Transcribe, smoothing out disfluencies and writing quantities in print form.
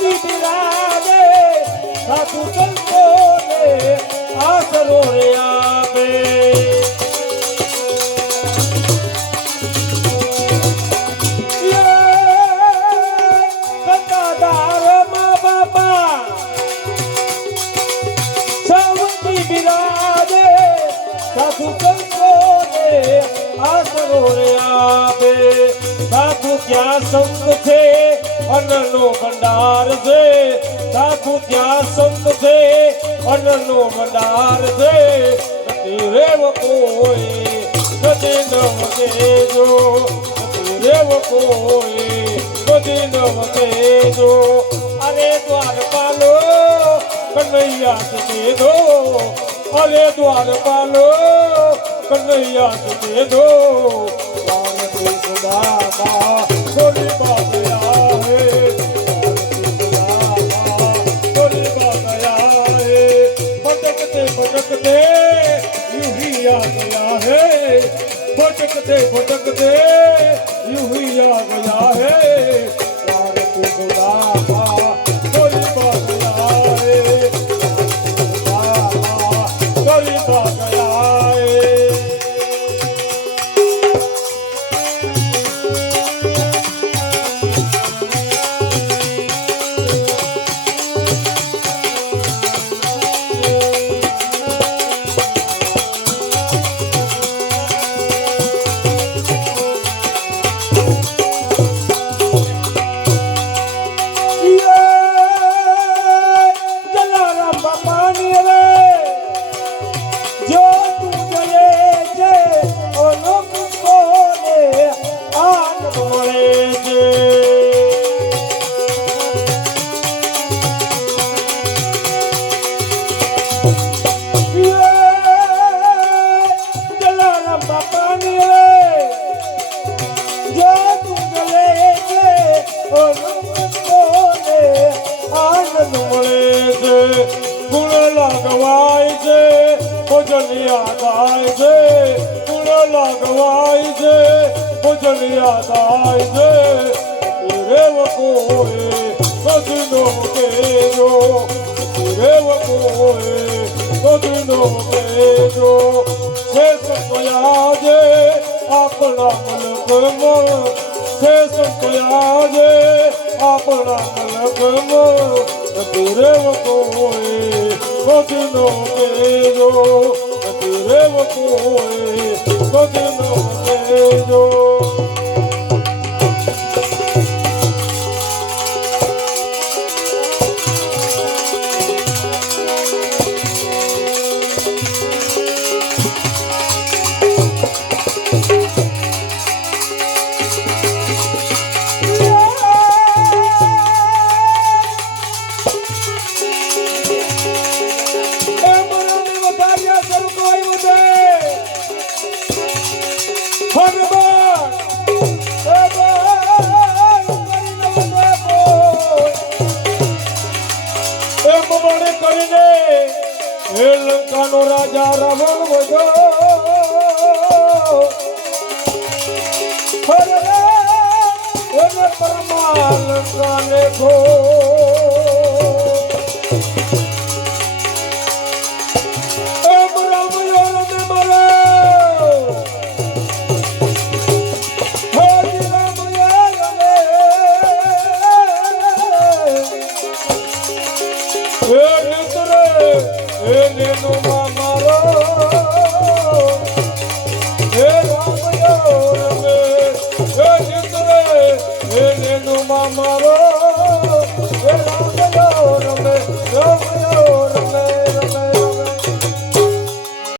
की बिराजे साधु संतो ने आसरो रे आपे ये सत्तादार माँ बापा सबकी बिराजे साधु संतो ने आसरो रे आपे साधु क्या संत थे અન્નનો ભંડાર છે સાધુ ત્યાં સંત છે અન્નનો ભંડાર છે નથી રેવ કોઈ નથી ન વગેજો નથી રેવ કોઈ નથી ન વગેજો અરે દ્વારપાલો કનૈયા દે દો અરે દ્વારપાલો કનૈયા દે દો ભારતી સુદામા ગોરી બાબા भटकते यूं ही आ गया है भटकते यूं ही आ गया है भारती सुदामा गरीब आ गया है गरीब आ गया है लगवाई से भोजन याद आई से तेरे वो कोई कदिनों के जो तेरे वो कोई कदिनों के जो से संतयाजे अपना मलक मो से संतयाजे अपना मलक मो तेरे वो कोई कदिनों के जो तेरे वो कोई कदिनों के जो લંકાનો રાજા રાવણ વધો એને પરમા લંકાને ખો એમ રામ યારને મરે હરિ રામ યારને એ નિતરે એને નો